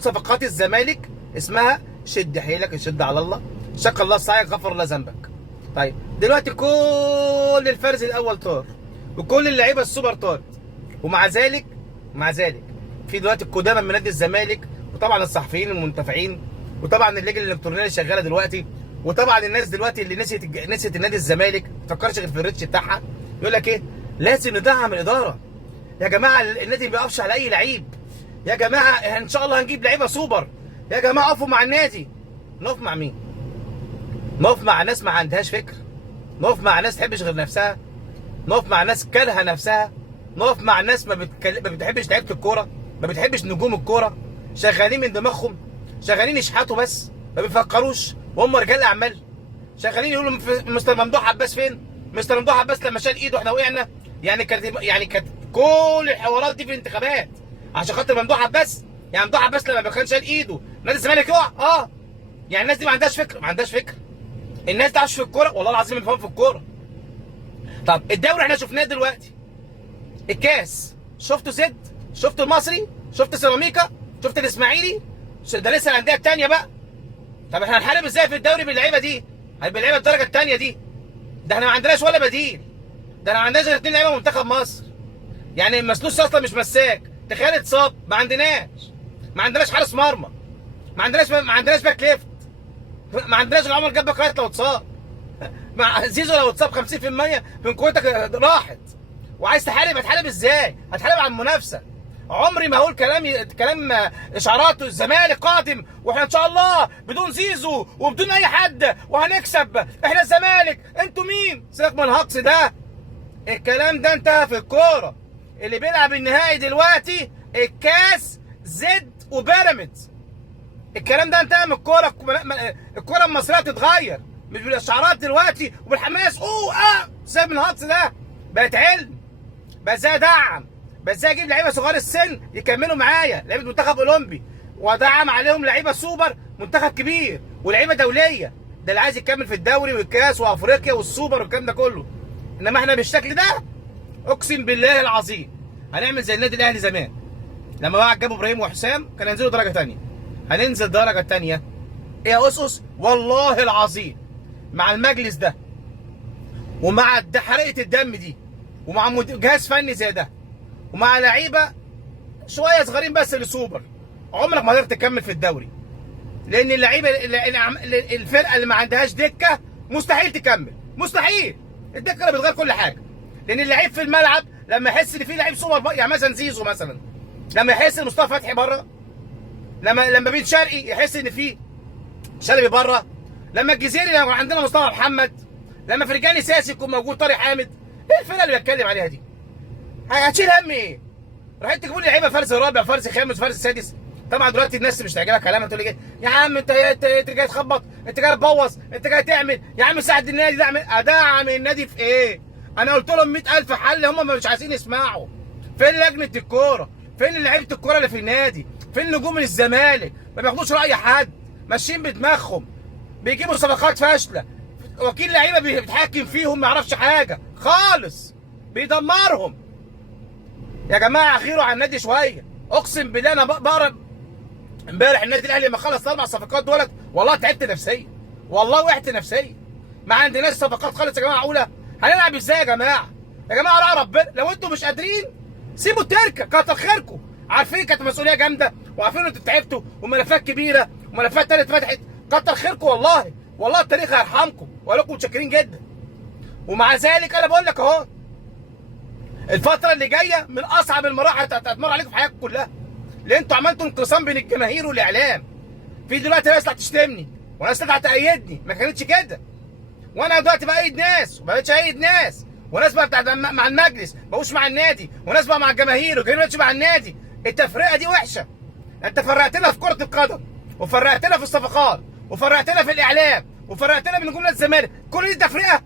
صفقات الزمالك اسمها شد حيلك، شد على الله، شق الله سعيك، غفر الله ذنبك. طيب دلوقتي كل الفرز الاول طار وكل اللعيبه السوبر طار، ومع ذلك في دلوقتي القدامى من نادي الزمالك، وطبعا الصحفيين المنتفعين، وطبعا اللجنه الالكترونيه اللي شغاله دلوقتي، وطبعا الناس دلوقتي اللي نسيت النادي الزمالك ما تفكرش غير في الريتش بتاعها، يقول لك ايه؟ لازم ندعم الاداره. يا جماعه النادي ما بيقفش على اي لعيب. يا جماعه ان شاء الله هنجيب لعيبه سوبر. يا جماعه اقفوا مع النادي. نقف مع مين؟ نقف مع ناس ما عندهاش فكر، نقف مع ناس ما تحبش غير نفسها، نقف مع ناس كارهه نفسها، نقف مع ناس ما بتحبش لعيبه الكوره، ما بتحبش نجوم الكوره، شغالين من دماغهم، شغالين يشحتوا بس ما بيفكروش، وهم رجال اعمال. شغالين يقولوا مستر ممدوح عباس فين؟ مستر ممدوح عباس لما شال ايده احنا وقعنا. يعني كانت كل الحوارات دي في الانتخابات عشان خاطر ممدوح عباس. يعني ممدوح عباس لما كان شال ايده نادي الزمالك يقع. يعني الناس دي ما عندهاش فكر، الناس تعرفش في الكوره، والله العظيم بيفهم في الكوره. طب الدوري احنا شفناه دلوقتي، الكاس شفتوا زد، شفتوا المصري، شفت سيراميكا، شفت الاسماعيلي، ده لسه الانديه الثانيه بقى. طب احنا هنحارب ازاي في الدوري باللعيبه دي؟ باللعيبه الدرجه الثانيه دي؟ ده احنا ما عندناش ولا بديل، ده احنا ما عندناش غير 2 لعيبه منتخب مصر. يعني مسلوس اصلا مش مساك، تخيل اتصاب، ما عندناش حارس مرمى، ما عندناش باك ليفت، ما عندناش غير عمر جاب باك لو اتصاب. مع زيزو لو اتصاب 50% من قوتك راحت. وعايز هتحارب ازاي؟ هتحارب على المنافسه. عمري ما هقول كلام اشعارات الزمالك قادم واحنا ان شاء الله بدون زيزو وبدون اي حد وهنكسب، احنا الزمالك، انتوا مين؟ سيبك من الهقص ده. الكلام ده انتهى في الكوره. اللي بيلعب النهائي دلوقتي الكاس زد وبيراميدز. الكلام ده انتهى من الكوره. الكوره المصريه تتغير مش بالاشعارات دلوقتي وبالحماس. سيبك من الهقص ده. بقت علم، بقى ازاي ادعم، بقى ازاي اجيب لعيبه صغار السن يكملوا معايا، لعيبه منتخب اولمبي، وادعم عليهم لعيبه سوبر منتخب كبير ولعيبه دوليه. ده اللي عايز يكمل في الدوري والكاس وافريقيا والسوبر والكلام ده كله. انما احنا بالشكل ده اقسم بالله العظيم هنعمل زي النادي الاهلي زمان لما بقى جابوا ابراهيم وحسام كان ينزلوا درجه ثانيه. هننزل درجه ثانيه ايه يا اسس؟ والله العظيم مع المجلس ده ومع حرقه الدم دي ومع جهاز فني زي ده ومع لعيبه شويه صغيرين بس اللي سوبر، عمرك ما هتقدر تكمل في الدوري. لان اللعيبه الفرقه اللي ما عندهاش دكه مستحيل تكمل، مستحيل. الدكه اللي بتغير كل حاجه. لان اللعيب في الملعب لما يحس ان في لعيب سوبر، يعني مثلا زيزو مثلا، لما يحس ان مصطفى فتحي بره، لما بن شرقي يحس ان في شلبي بره، لما الجزيري لو عندنا مصطفى محمد، لما فرجاني ساسي يكون موجود، طارق حامد، ايه الفرقه اللي بتكلم عليها دي؟ هتشيل هم ايه؟ رايحين تجيبوا لي لعيبه فرز رابع، فرز خامس، فرز سادس. طبعا دلوقتي الناس مش تعجبها كلامها، تقول لي يا عم انت جاي تخبط، انت جاي تبوظ، انت جاي تعمل، يا عم ساعد النادي، ادعم النادي في ايه؟ انا قلت لهم 100,000 حل، هم مش عايزين يسمعوا. فين لجنه الكوره؟ فين لعيبه الكوره اللي في النادي؟ فين نجوم الزمالك؟ ما بياخدوش راي حد، ماشيين بدماغهم، بيجيبوا صفقات فاشله، وكيل لعيبه بيتحكم فيهم ما يعرفش حاجه خالص، بيدمرهم. يا جماعه خيروا على النادي شويه. اقسم بالله انا بقرا امبارح النادي الاهلي لما خلص 4 صفقات دولت، والله تعبت نفسيا، والله وقعت نفسيا. ما عندناش صفقات خالص يا جماعه. معقوله هنلعب ازاي يا جماعه؟ يا جماعه راعوا ربنا، لو انتم مش قادرين سيبوا التركه، كتر خيركم. عارفين كانت مسؤوليه جامده وعارفين انتوا تعبتوا وملفات كبيره وملفات تانية اتفتحت، كتر خيركم والله، والله التاريخ هيرحمكم ولكم متشكرين جدا. ومع ذلك انا بقول لك اهو، الفتره اللي جايه من اصعب المراحل هتمر عليكم في حياتكم كلها. لان انتوا عملتوا انقسام بين الجماهير والاعلام. في دلوقتي ناس تشتمني وناس تأيدني، ما كانتش كده. وانا دلوقتي بايد ناس وما بقتش ايد ناس، وناس بقى بتاعت مع المجلس ما بقوش مع النادي، وناس بقى مع الجماهير والجماهير ما بقتش مع النادي. التفرقه دي وحشه. انت فرقتنا في كره القدم، وفرقتنا في الصفقات، وفرقتنا في الاعلام، وفرقتنا من نجوم الزمالك. كل دي تفرقه